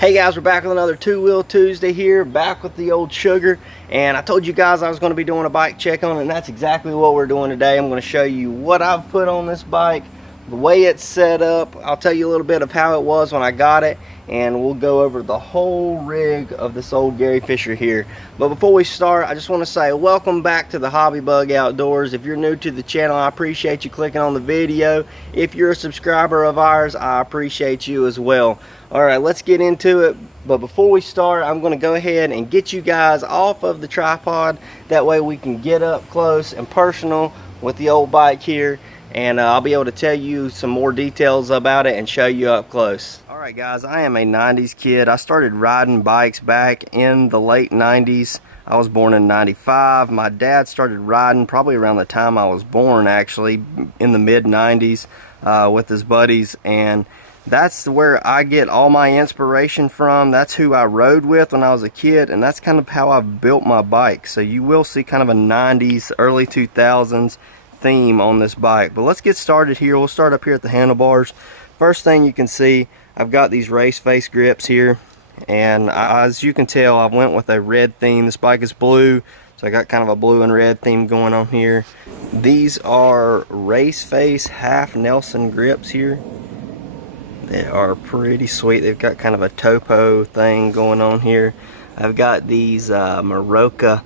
Hey guys, we're back with another Two Wheel Tuesday here, back with the old sugar. And I told you guys I was going to be doing a bike check on it, and that's exactly what we're doing today. I'm going to show you what I've put on this bike, the way it's set up. I'll tell you a little bit of how it was when I got it, and we'll go over the whole rig of this old Gary Fisher here. But before we start, I just want to say welcome back to the Hobby Bug Outdoors. If you're new to the channel, I appreciate you clicking on the video. If you're a subscriber of ours, I appreciate you as well. Alright, let's get into it. But before we start, I'm going to go ahead and get you guys off of the tripod. That way we can get up close and personal with the old bike here. And I'll be able to tell you some more details about it and show you up close. Alright guys, I am a 90s kid. I started riding bikes back in the late 90s. I was born in 95. My dad started riding probably around the time I was born, actually, in the mid 90s with his buddies. And that's where I get all my inspiration from. That's who I rode with when I was a kid, and that's kind of how I built my bike. So you will see kind of a 90s, early 2000s theme on this bike. But let's get started here. We'll start up here at the handlebars. First thing you can see, I've got these Raceface grips here, and as you can tell, I went with a red theme. This bike is blue, so I got kind of a blue and red theme going on here. These are Raceface half Nelson grips here. They are pretty sweet. They've got kind of a topo thing going on here. I've got these Maroka,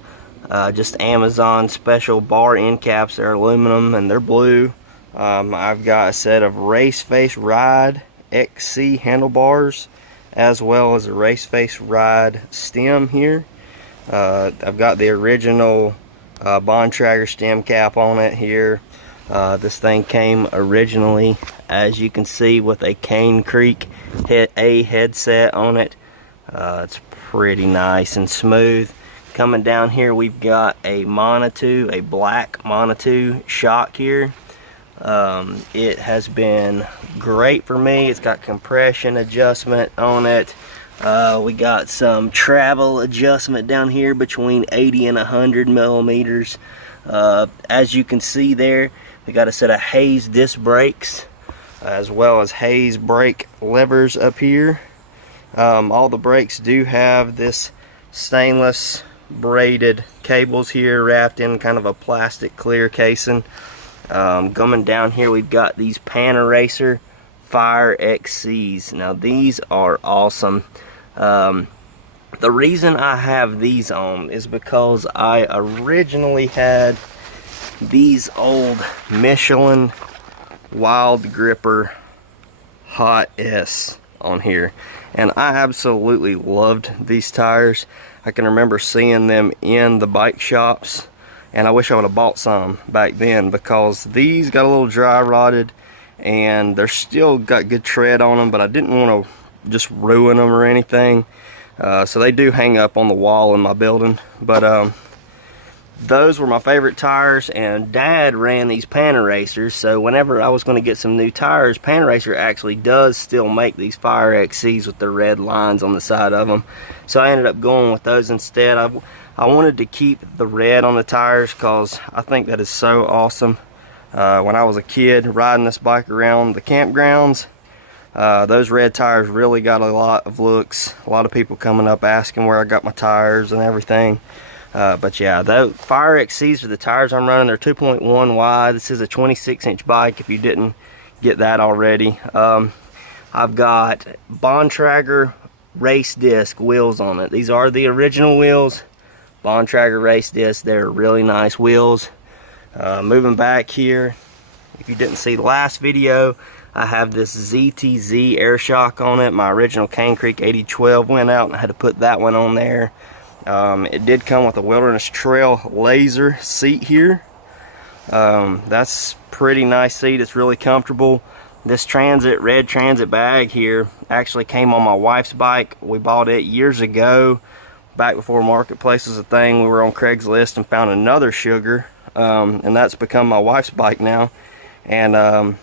just Amazon special bar end caps. They're aluminum and they're blue. I've got a set of Raceface Ride XC handlebars, as well as a Raceface Ride stem here. I've got the original Bontrager stem cap on it here. This thing came originally, as you can see, with a Cane Creek headset on it. It's pretty nice and smooth. Coming down here, we've got a Monotoo, a black Monotoo shock here. It has been great for me. It's got compression adjustment on it. We got some travel adjustment down here between 80 and 100 millimeters. As you can see there, we got a set of Hayes disc brakes, as well as Hayes brake levers up here. All the brakes do have this stainless braided cables here wrapped in kind of a plastic clear casing. Coming down here, we've got these Panaracer Fire XCs. Now these are awesome. The reason I have these on is because I originally had these old Michelin Wild Gripper Hot S on here, and I absolutely loved these tires. I can remember seeing them in the bike shops, and I wish I would have bought some back then, because these got a little dry rotted and they're still got good tread on them, but I didn't want to just ruin them or anything. So they do hang up on the wall in my building. But those were my favorite tires, and Dad ran these Panaracers, so whenever I was going to get some new tires, Panaracer actually does still make these Fire XCs with the red lines on the side of them. So I ended up going with those instead. I wanted to keep the red on the tires because I think that is so awesome. When I was a kid riding this bike around the campgrounds, those red tires really got a lot of looks. A lot of people coming up asking where I got my tires and everything. But yeah, the Fire XCs are the tires I'm running. They're 2.1 wide. This is a 26-inch bike, if you didn't get that already. I've got Bontrager race disc wheels on it. These are the original wheels. Bontrager race disc. They're really nice wheels. Moving back here, if you didn't see the last video, I have this ZTZ air shock on it. My original Cane Creek 8012 went out, and I had to put that one on there. It did come with a Wilderness Trail laser seat here. That's pretty nice seat. It's really comfortable. This red transit bag here actually came on my wife's bike. We bought it years ago, back before Marketplace was a thing. We were on Craigslist and found another sugar, and that's become my wife's bike now. And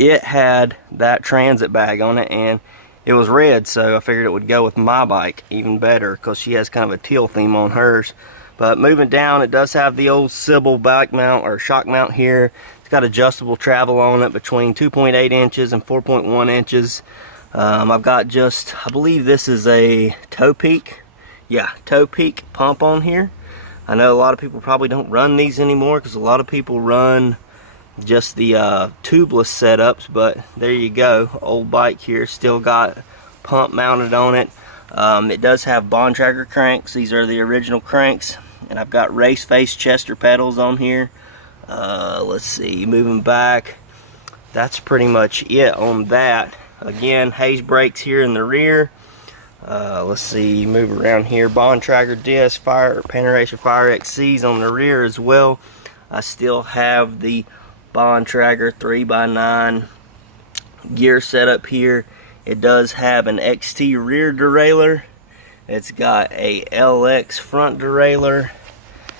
it had that transit bag on it, and it was red, so I figured it would go with my bike even better, because she has kind of a teal theme on hers. But moving down, it does have the old Sybil bike mount or shock mount here. It's got adjustable travel on it between 2.8 inches and 4.1 inches. I've got just, I believe this is a Topeak. Yeah, Topeak pump on here. I know a lot of people probably don't run these anymore because a lot of people run just the tubeless setups, but there you go. Old bike here, still got pump mounted on it. It does have bond tracker cranks. These are the original cranks, and I've got Raceface Chester pedals on here. Let's see, moving back, that's pretty much it on that. Again, Hayes brakes here in the rear. Let's see, move around here, bond tracker disc, Panaracer Fire XCs on the rear as well. I still have the bond tracker 3x9 gear setup here. It does have an XT rear derailleur. It's got a LX front derailleur,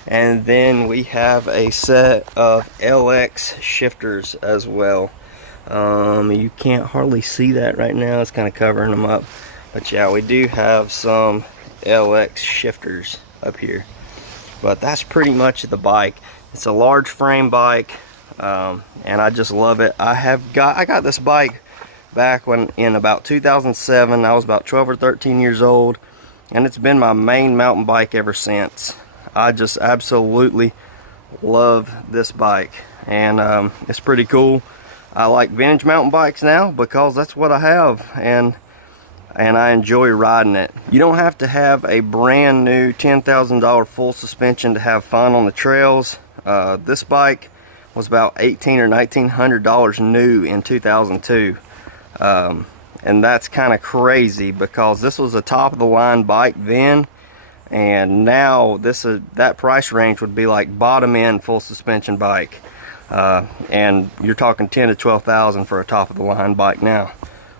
and then we have a set of LX shifters as well. You can't hardly see that right now, it's kind of covering them up, but yeah, we do have some LX shifters up here. But that's pretty much the bike. It's a large frame bike, and I just love it. I got this bike back in about 2007. I was about 12 or 13 years old, and it's been my main mountain bike ever since. I just absolutely love this bike, and it's pretty cool. I like vintage mountain bikes now because that's what I have, and I enjoy riding it. You don't have to have a brand new $10,000 full suspension to have fun on the trails. This bike was about $1,800 or $1,900 new in 2002. And that's kind of crazy because this was a top of the line bike then, and now that price range would be like bottom end full suspension bike, and you're talking 10 to 12,000 for a top of the line bike now.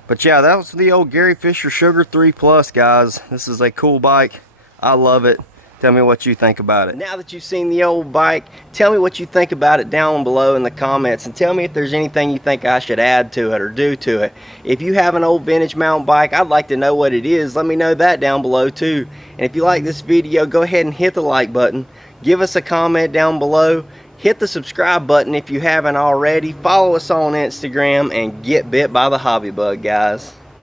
But yeah, that was the old Gary Fisher Sugar 3 Plus, guys. This is a cool bike. I love it. Tell me what you think about it. Now that you've seen the old bike, tell me what you think about it down below in the comments, and tell me if there's anything you think I should add to it or do to it. If you have an old vintage mountain bike, I'd like to know what it is. Let me know that down below too. And if you like this video, go ahead and hit the like button. Give us a comment down below. Hit the subscribe button if you haven't already. Follow us on Instagram, and get bit by the hobby bug, guys.